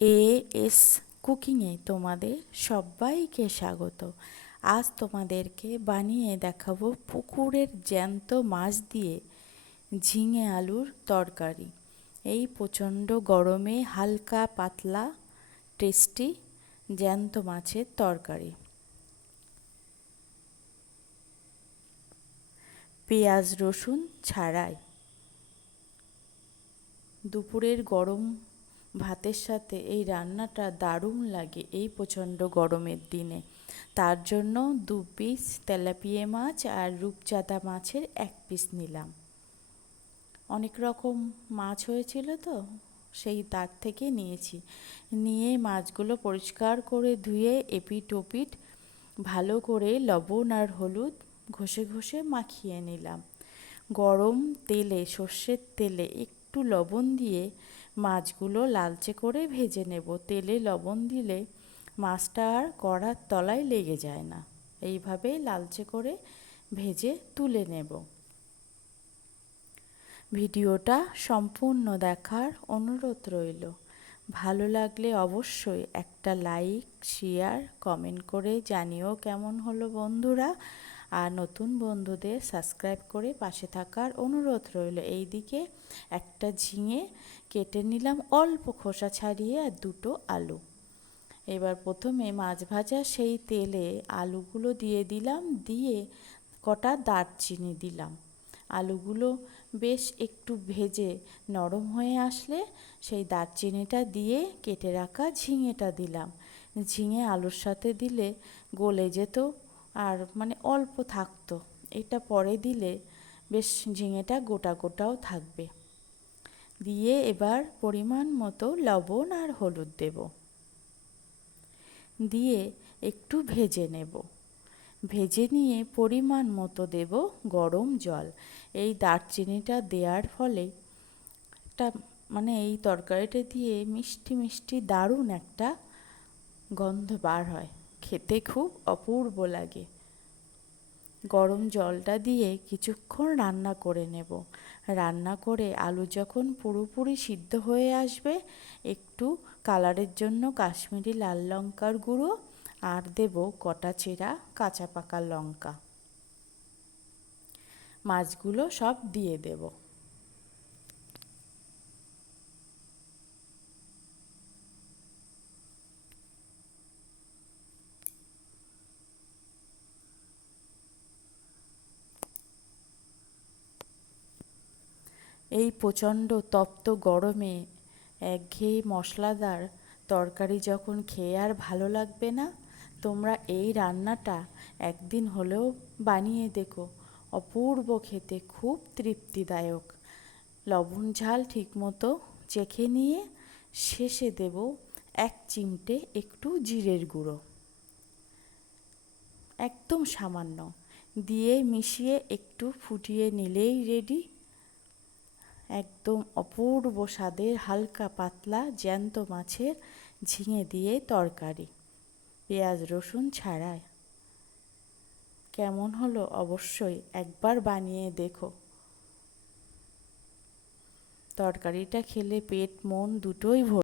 A S কুকিংয়ে তোমাদের সবাইকে স্বাগত। আজ তোমাদেরকে বানিয়ে দেখাবো পুকুরের জ্যান্ত মাছ দিয়ে ঝিঙে আলুর তরকারি। এই প্রচণ্ড গরমে হালকা পাতলা টেস্টি জ্যান্ত মাছের তরকারি। পেঁয়াজ রসুন ছাড়াই। দুপুরের গরম ভাতের সাথে এই রান্নাটা দারুণ লাগে এই প্রচণ্ড গরমের দিনে। তার জন্য দু পিস তেলাপিয়া মাছ আর রূপচাঁদা মাছের এক পিস নিলাম। অনেক রকম মাছ হয়েছিল তো, সেই তার থেকে নিয়েছি। নিয়ে মাছগুলো পরিষ্কার করে ধুয়ে এপিট ওপিট ভালো করে লবণ আর হলুদ ঘষে ঘষে মাখিয়ে নিলাম। গরম তেলে সর্ষের তেলে একটু লবণ দিয়ে মাছগুলো লালচে করে ভেজে নেব। তেলে লবণ দিলে মাছটা আর কড়ার তলায় লেগে যায় না। এইভাবেই লালচে করে ভেজে তুলে নেব। ভিডিওটা সম্পূর্ণ দেখার অনুরোধ রইল। ভালো লাগলে অবশ্যই একটা লাইক, শেয়ার, কমেন্ট করে জানিও কেমন হলো বন্ধুরা। আর নতুন বন্ধুদের সাবস্ক্রাইব করে পাশে থাকার অনুরোধ রইল। এই দিকে একটা ঝিঙে কেটে নিলাম অল্প খোসা ছাড়িয়ে আর দুটো আলু। এবার প্রথমে মাছ ভাজা সেই তেলে আলুগুলো দিয়ে দিলাম, দিয়ে কটা দারচিনি দিলাম। আলুগুলো বেশ একটু ভেজে নরম হয়ে আসলে সেই দারচিনিটা দিয়ে কেটে রাখা ঝিঙেটা দিলাম। ঝিঙে আলুর সাথে দিলে গলে যেত আর মানে অল্প থাকতো। এটা পরে দিলে বেশ ঝিঙেটা গোটা গোটাও থাকবে। দিয়ে এবার পরিমাণ মতো লবণ আর হলুদ দেব। দিয়ে একটু ভেজে নেব। ভেজে নিয়ে পরিমাণ মতো দেব গরম জল। এই দারচিনিটা দেওয়ার ফলে একটা মানে এই তরকারিটা দিয়ে মিষ্টি মিষ্টি দারুণ একটা গন্ধ বার হয়। খেতে খুব অপূর্ব লাগে। গরম জলটা দিয়ে কিছুক্ষণ রান্না করে নেব। রান্না করে আলু যখন পুরোপুরি সিদ্ধ হয়ে আসবে, একটু কালারের জন্য কাশ্মীরি লাল লঙ্কার গুঁড়ো আর দেব কটা চেরা কাঁচা পাকা লঙ্কা। মাছগুলো সব দিয়ে দেবো। এই প্রচণ্ড তপ্ত গরমে একঘেয়ে মশলাদার তরকারি যখন খেয়ে আর ভালো লাগবে না, তোমরা এই রান্নাটা একদিন হলেও বানিয়ে দেখো। অপূর্ব খেতে, খুব তৃপ্তিদায়ক। লবণ ঝাল ঠিকমতো চেখে নিয়ে শেষে দেব এক চিমটে একটু জিরের গুঁড়ো। একদম সামান্য। দিয়ে মিশিয়ে একটু ফুটিয়ে নিলেই রেডি একদম অপূর্ব স্বাদের হালকা পাতলা জ্যান্ত মাছের ঝিঙে দিয়ে তরকারি। পেঁয়াজ, রসুন ছাড়ায় কেমন হলো অবশ্যই একবার বানিয়ে দেখো। তরকারিটা খেলে পেট, মন দুটোই ভর।